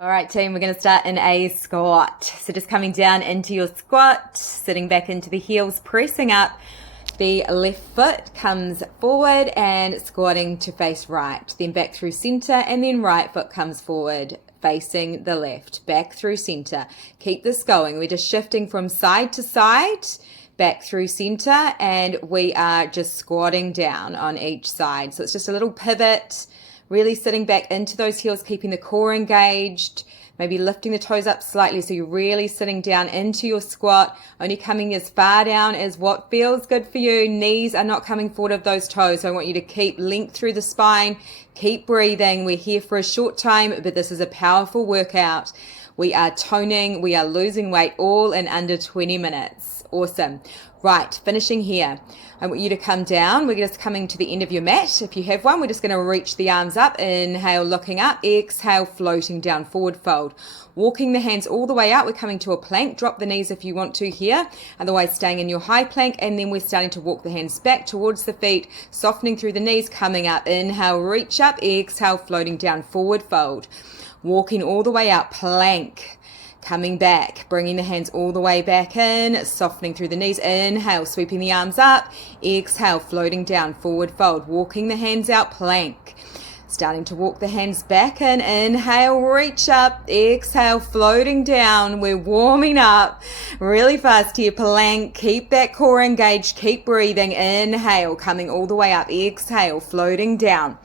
All right, team, we're going to start in a squat. So just coming down into your squat, sitting back into the heels, pressing up. The left foot comes forward and squatting to face right. Then back through center, and then right foot comes forward, facing the left. Back through center. Keep this going. We're just shifting from side to side, back through center, and we are just squatting down on each side. So it's just a little pivot. Really sitting back into those heels, keeping the core engaged, maybe lifting the toes up slightly so you're really sitting down into your squat, only coming as far down as what feels good for you. Knees are not coming forward of those toes, so I want you to keep length through the spine, keep breathing. We're here for a short time, but this is a powerful workout. We are toning, we are losing weight all in under 20 minutes. Awesome. Right, finishing here. I want you to come down. We're just coming to the end of your mat. If you have one, we're just going to reach the arms up. Inhale, looking up. Exhale, floating down, forward fold. Walking the hands all the way out. We're coming to a plank. Drop the knees if you want to here. Otherwise, staying in your high plank. And then we're starting to walk the hands back towards the feet, softening through the knees, coming up. Inhale, reach up. Exhale, floating down, forward fold. Walking all the way out, plank. Coming back, bringing the hands all the way back in, softening through the knees. Inhale, sweeping the arms up. Exhale, floating down, forward fold. Walking the hands out, plank. Starting to walk the hands back in. Inhale, reach up. Exhale, floating down. We're warming up really fast here. Plank. Keep that core engaged. Keep breathing. Inhale, coming all the way up. Exhale, floating down.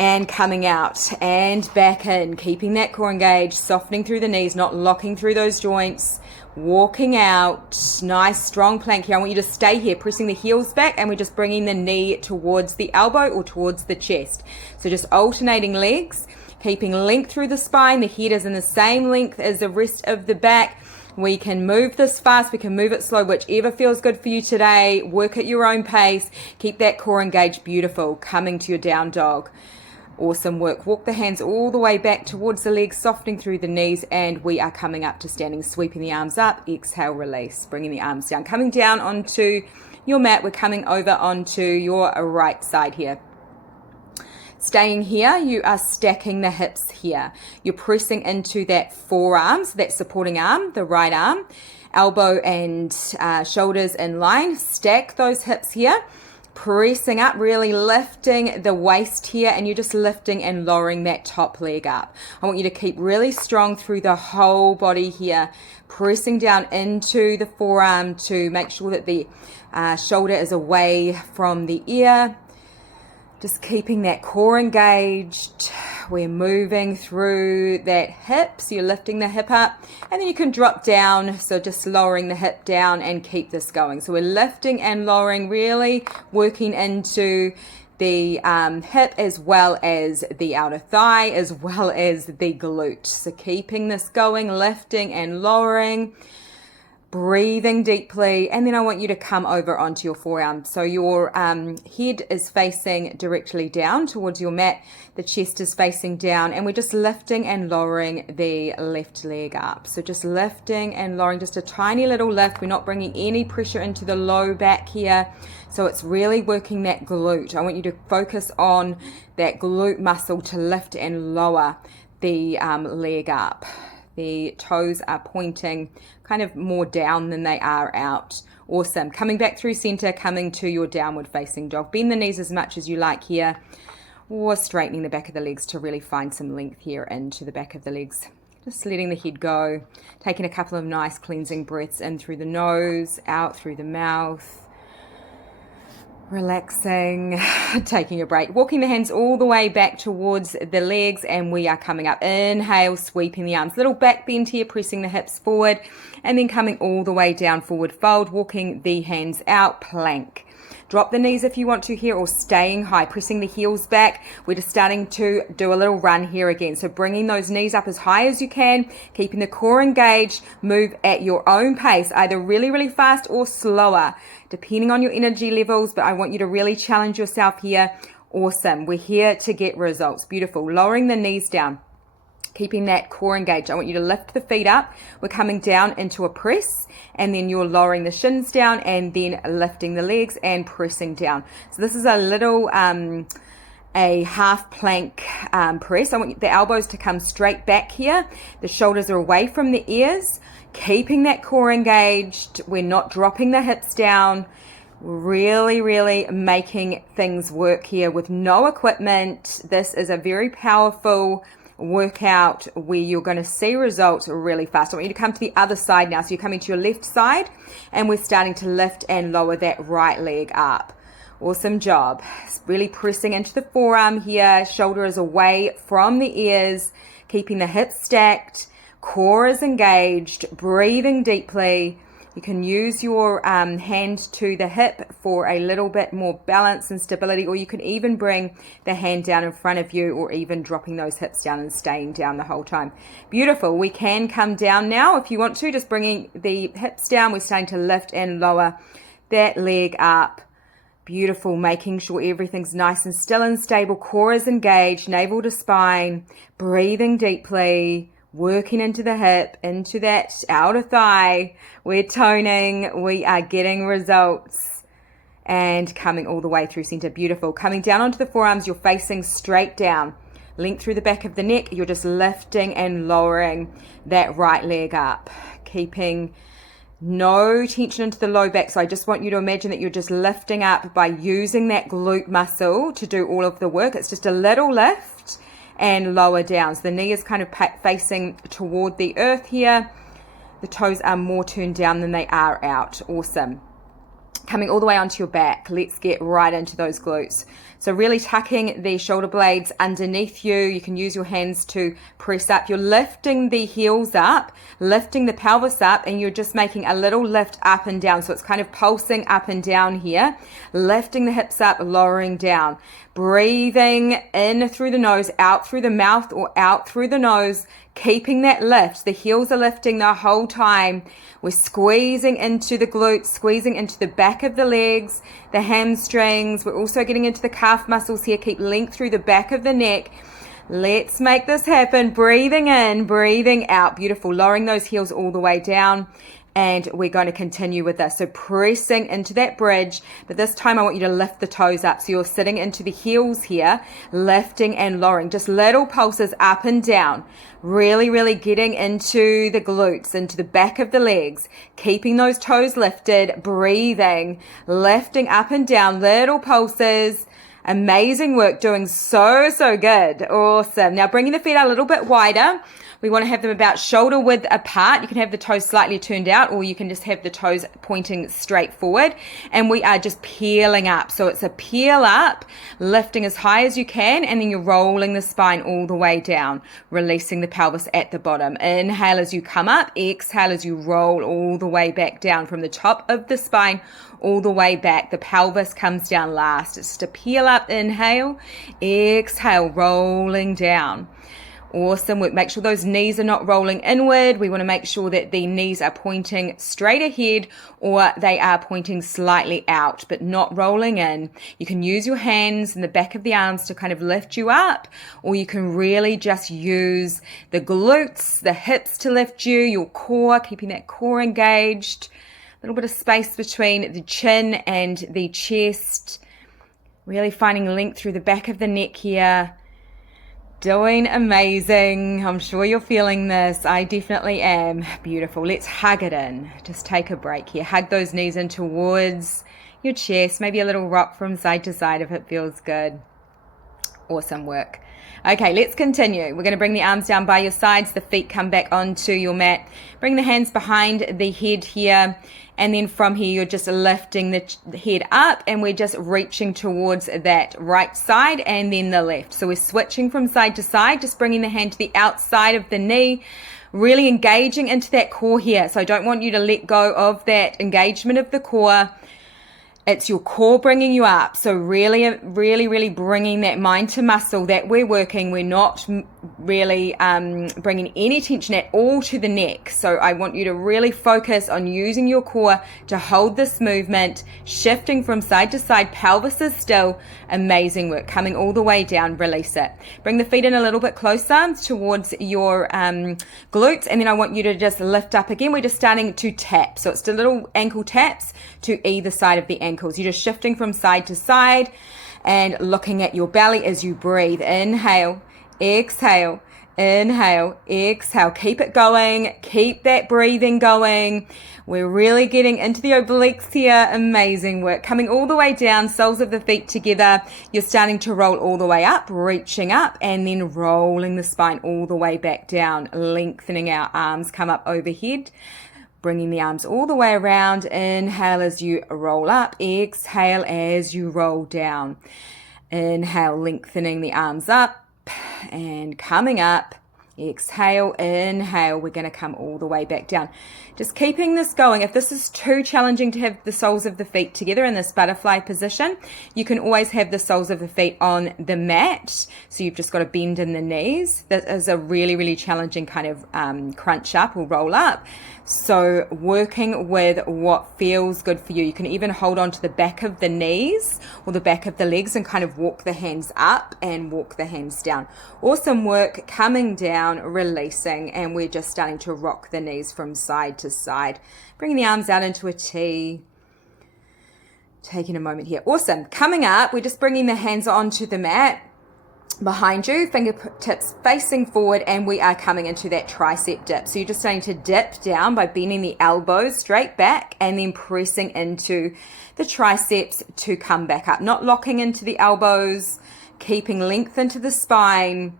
And coming out and back in, keeping that core engaged, softening through the knees, not locking through those joints, walking out. Nice strong plank here. I want you to stay here, pressing the heels back, and we're just bringing the knee towards the elbow or towards the chest. So just alternating legs, keeping length through the spine. The head is in the same length as the rest of the back. We can move this fast, we can move it slow, whichever feels good for you today. Work at your own pace. Keep that core engaged. Beautiful. Coming to your down dog. Awesome work. Walk the hands all the way back towards the legs, softening through the knees, and we are coming up to standing, sweeping the arms up. Exhale, release, bringing the arms down. Coming down onto your mat, we're coming over onto your right side here. Staying here, you are stacking the hips here. You're pressing into that forearms, that supporting arm, the right arm, elbow and shoulders in line. Stack those hips here. Pressing up, really lifting the waist here, and you're just lifting and lowering that top leg up. I want you to keep really strong through the whole body here, pressing down into the forearm to make sure that the shoulder is away from the ear. Just keeping that core engaged. We're moving through that hip. So you're lifting the hip up, and then you can drop down. So just lowering the hip down and keep this going. So we're lifting and lowering, really working into the hip as well as the outer thigh, as well as the glute. So keeping this going, lifting and lowering. Breathing deeply, and then I want you to come over onto your forearm. So your head is facing directly down towards your mat, the chest is facing down, and we're just lifting and lowering the left leg up. So just lifting and lowering, just a tiny little lift. We're not bringing any pressure into the low back here. So it's really working that glute. I want you to focus on that glute muscle to lift and lower the leg up. The toes are pointing kind of more down than they are out. Awesome. Coming back through center, coming to your downward facing dog. Bend the knees as much as you like here, or straightening the back of the legs to really find some length here into the back of the legs. Just letting the head go. Taking a couple of nice cleansing breaths in through the nose, out through the mouth. Relaxing, taking a break, walking the hands all the way back towards the legs, and we are coming up. Inhale, sweeping the arms, little back bend here, pressing the hips forward, and then coming all the way down, forward fold, walking the hands out, plank. Drop the knees if you want to here, or staying high, pressing the heels back. We're just starting to do a little run here again. So bringing those knees up as high as you can, keeping the core engaged. Move at your own pace, either really, really fast or slower, depending on your energy levels. But I want you to really challenge yourself here. Awesome. We're here to get results. Beautiful. Lowering the knees down. Keeping that core engaged. I want you to lift the feet up. We're coming down into a press, and then you're lowering the shins down and then lifting the legs and pressing down. So this is a little a half plank press. I want the elbows to come straight back here. The shoulders are away from the ears, keeping that core engaged. We're not dropping the hips down. Really, really making things work here with no equipment. This is a very powerful workout where you're going to see results really fast. I want you to come to the other side now. So you're coming to your left side and we're starting to lift and lower that right leg up. Awesome job. Really pressing into the forearm here. Shoulder is away from the ears, keeping the hips stacked. Core is engaged. Breathing deeply. You can use your hand to the hip for a little bit more balance and stability, or you can even bring the hand down in front of you, or even dropping those hips down and staying down the whole time. Beautiful. We can come down now if you want to, just bringing the hips down. We're starting to lift and lower that leg up. Beautiful. Making sure everything's nice and still and stable. Core is engaged, navel to spine, breathing deeply. Working into the hip, into that outer thigh. We're toning. We are getting results. And coming all the way through center. Beautiful. Coming down onto the forearms, you're facing straight down. Length through the back of the neck. You're just lifting and lowering that right leg up. Keeping no tension into the low back. So I just want you to imagine that you're just lifting up by using that glute muscle to do all of the work. It's just a little lift and lower down. So the knee is kind of facing toward the earth here. The toes are more turned down than they are out. Awesome. Coming all the way onto your back. Let's get right into those glutes. So really tucking the shoulder blades underneath you. You can use your hands to press up. You're lifting the heels up, lifting the pelvis up, and you're just making a little lift up and down. So it's kind of pulsing up and down here, lifting the hips up, lowering down. Breathing in through the nose, out through the mouth, or out through the nose, keeping that lift. The heels are lifting the whole time. We're squeezing into the glutes, squeezing into the back of the legs, the hamstrings. We're also getting into the calf muscles here. Keep length through the back of the neck. Let's make this happen. Breathing in, breathing out. Beautiful. Lowering those heels all the way down. And we're going to continue with this. So pressing into that bridge, but this time I want you to lift the toes up. So you're sitting into the heels here, lifting and lowering, just little pulses up and down. Really, really getting into the glutes, into the back of the legs, keeping those toes lifted, breathing, lifting up and down, little pulses. Amazing work, doing so good. Awesome. Now bringing the feet out a little bit wider. We want to have them about shoulder width apart. You can have the toes slightly turned out, or you can just have the toes pointing straight forward. And we are just peeling up. So it's a peel up, lifting as high as you can, and then you're rolling the spine all the way down, releasing the pelvis at the bottom. Inhale as you come up, exhale as you roll all the way back down from the top of the spine all the way back. The pelvis comes down last. It's just a peel up, inhale, exhale, rolling down. Awesome work. Make sure those knees are not rolling inward. We want to make sure that the knees are pointing straight ahead, or they are pointing slightly out, but not rolling in. You can use your hands and the back of the arms to kind of lift you up, or you can really just use the glutes, the hips to lift you, your core, keeping that core engaged. A little bit of space between the chin and the chest. Really finding length through the back of the neck here. Doing amazing. I'm sure you're feeling this. I definitely am. Beautiful. Let's hug it in. Just take a break here. Hug those knees in towards your chest. Maybe a little rock from side to side if it feels good. Awesome work. Okay, let's continue. We're going to bring the arms down by your sides. The feet come back onto your mat. Bring the hands behind the head here. And then from here, you're just lifting the head up, and we're just reaching towards that right side and then the left. So we're switching from side to side, just bringing the hand to the outside of the knee, really engaging into that core here. So I don't want you to let go of that engagement of the core. It's your core bringing you up. So really bringing that mind to muscle that we're working. We're not really bringing any tension at all to the neck. So I want you to really focus on using your core to hold this movement, shifting from side to side. Pelvis is still. Amazing work. Coming all the way down, release it. Bring the feet in a little bit closer towards your glutes, and then I want you to just lift up again. We're just starting to tap. So it's the little ankle taps to either side of the ankles. You're just shifting from side to side. and looking at your belly as you breathe. Inhale, exhale, inhale, exhale. Keep it going. Keep that breathing going. We're really getting into the obliques here. Amazing work. Coming all the way down, soles of the feet together. You're starting to roll all the way up, reaching up, and then rolling the spine all the way back down, lengthening our arms, come up overhead, bringing the arms all the way around. Inhale as you roll up, exhale as you roll down. Inhale, lengthening the arms up and coming up. Exhale, inhale, we're going to come all the way back down. Just keeping this going. If this is too challenging to have the soles of the feet together in this butterfly position, you can always have the soles of the feet on the mat. So you've just got to bend in the knees. That is a really, really challenging kind of crunch up or roll up. So working with what feels good for you. You can even hold on to the back of the knees or the back of the legs and kind of walk the hands up and walk the hands down. Awesome work. Coming down, releasing, and we're just starting to rock the knees from side to side. Bringing the arms out into a T. Taking a moment here. Awesome. Coming up, we're just bringing the hands onto the mat behind you, fingertips facing forward, and we are coming into that tricep dip. So you're just starting to dip down by bending the elbows straight back and then pressing into the triceps to come back up. Not locking into the elbows, keeping length into the spine.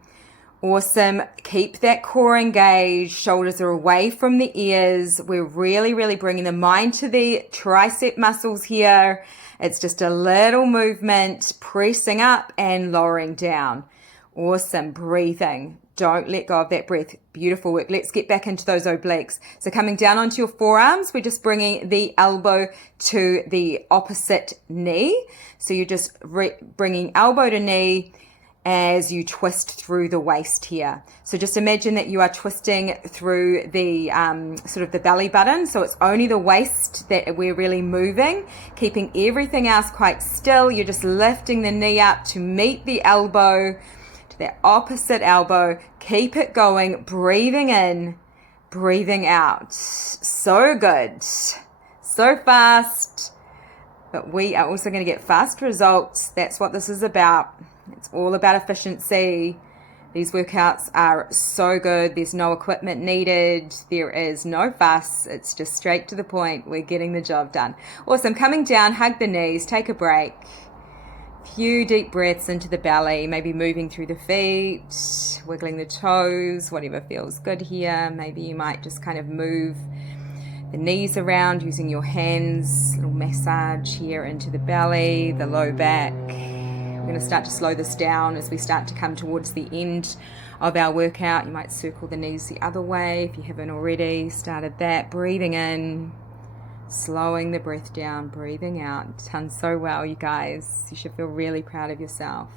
Awesome. Keep that core engaged. Shoulders are away from the ears. We're really, really bringing the mind to the tricep muscles here. It's just a little movement, pressing up and lowering down. Awesome. Breathing. Don't let go of that breath. Beautiful work. Let's get back into those obliques. So coming down onto your forearms, we're just bringing the elbow to the opposite knee. So you're just bringing elbow to knee as you twist through the waist here. So just imagine that you are twisting through the sort of the belly button. So it's only the waist that we're really moving, keeping everything else quite still. You're just lifting the knee up to meet the elbow, to that opposite elbow. Keep it going, breathing in, breathing out. So good. So fast. But we are also going to get fast results. That's what this is about. It's all about efficiency. These workouts are so good. There's no equipment needed. There is no fuss. It's just straight to the point. We're getting the job done. Awesome. Coming down, hug the knees, take a break. Few deep breaths into the belly, maybe moving through the feet, wiggling the toes, whatever feels good here. Maybe you might just kind of move the knees around using your hands, little massage here into the belly, the low back. We're going to start to slow this down as we start to come towards the end of our workout. You might circle the knees the other way if you haven't already started that. Breathing in, slowing the breath down, breathing out. Done so well, you guys. You should feel really proud of yourself.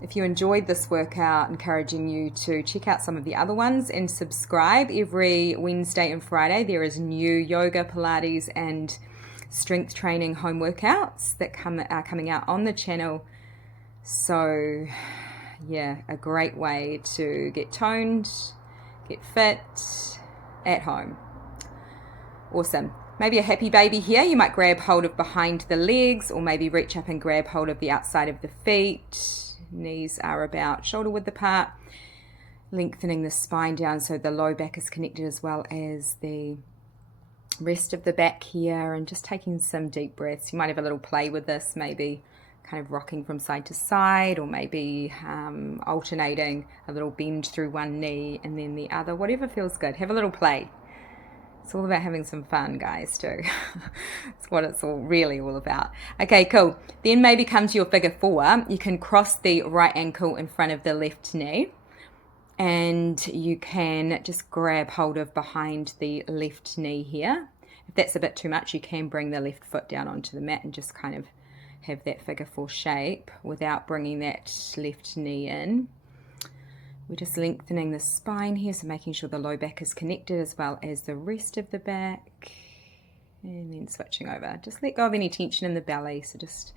If you enjoyed this workout, encouraging you to check out some of the other ones and subscribe. Every Wednesday and Friday there is new yoga, Pilates and strength training home workouts that are coming out on the channel. So yeah, a great way to get toned, get fit at home. Awesome. Maybe a happy baby here. You might grab hold of behind the legs or maybe reach up and grab hold of the outside of the feet. Knees are about shoulder width apart. Lengthening the spine down so the low back is connected as well as the rest of the back here, and just taking some deep breaths. You might have a little play with this, maybe kind of rocking from side to side, or maybe alternating a little bend through one knee and then the other, whatever feels good. Have a little play. It's all about having some fun, guys, too. It's what it's really all about. Okay, cool. Then maybe come to your figure four. You can cross the right ankle in front of the left knee, and you can just grab hold of behind the left knee here. If that's a bit too much, you can bring the left foot down onto the mat and just kind of have that figure four shape without bringing that left knee in. We're just lengthening the spine here, so making sure the low back is connected as well as the rest of the back. And then switching over. Just let go of any tension in the belly, so just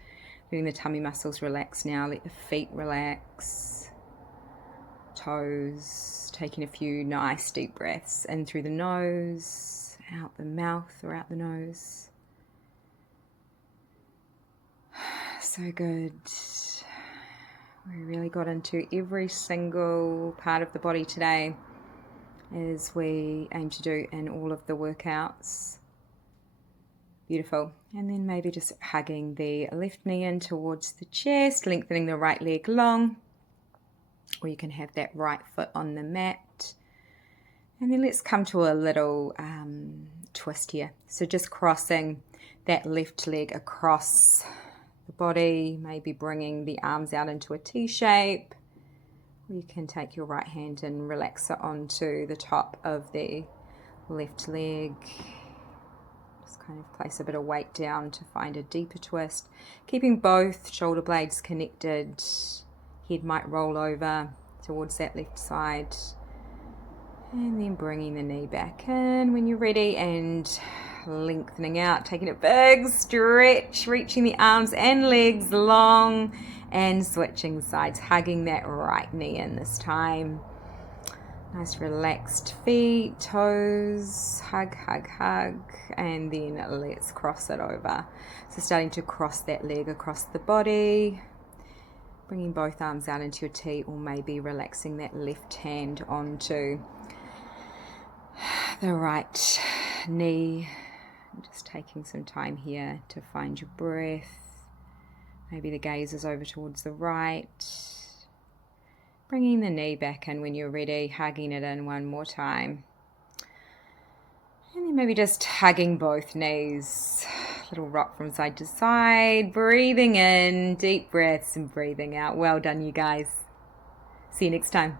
letting the tummy muscles relax now. Let the feet relax. Toes. Taking a few nice deep breaths in through the nose, out the mouth or out the nose. so good. We really got into every single part of the body today, as we aim to do in all of the workouts. Beautiful. And then maybe just hugging the left knee in towards the chest, lengthening the right leg long, or you can have that right foot on the mat. And then let's come to a little twist here. So just crossing that left leg across the body, maybe bringing the arms out into a T shape. Or you can take your right hand and relax it onto the top of the left leg. Just kind of place a bit of weight down to find a deeper twist. Keeping both shoulder blades connected. Head might roll over towards that left side. And then bringing the knee back in when you're ready and lengthening out, taking a big stretch, reaching the arms and legs long and switching sides, hugging that right knee in this time. Nice relaxed feet, toes, hug, hug, hug, and then let's cross it over. So starting to cross that leg across the body, bringing both arms out into your T, or maybe relaxing that left hand onto the right knee. Just taking some time here to find your breath. Maybe the gaze is over towards the right. Bringing the knee back in when you're ready, hugging it in one more time. And then maybe just hugging both knees. Little rock from side to side. Breathing in, deep breaths, and breathing out. Well done, you guys. See you next time.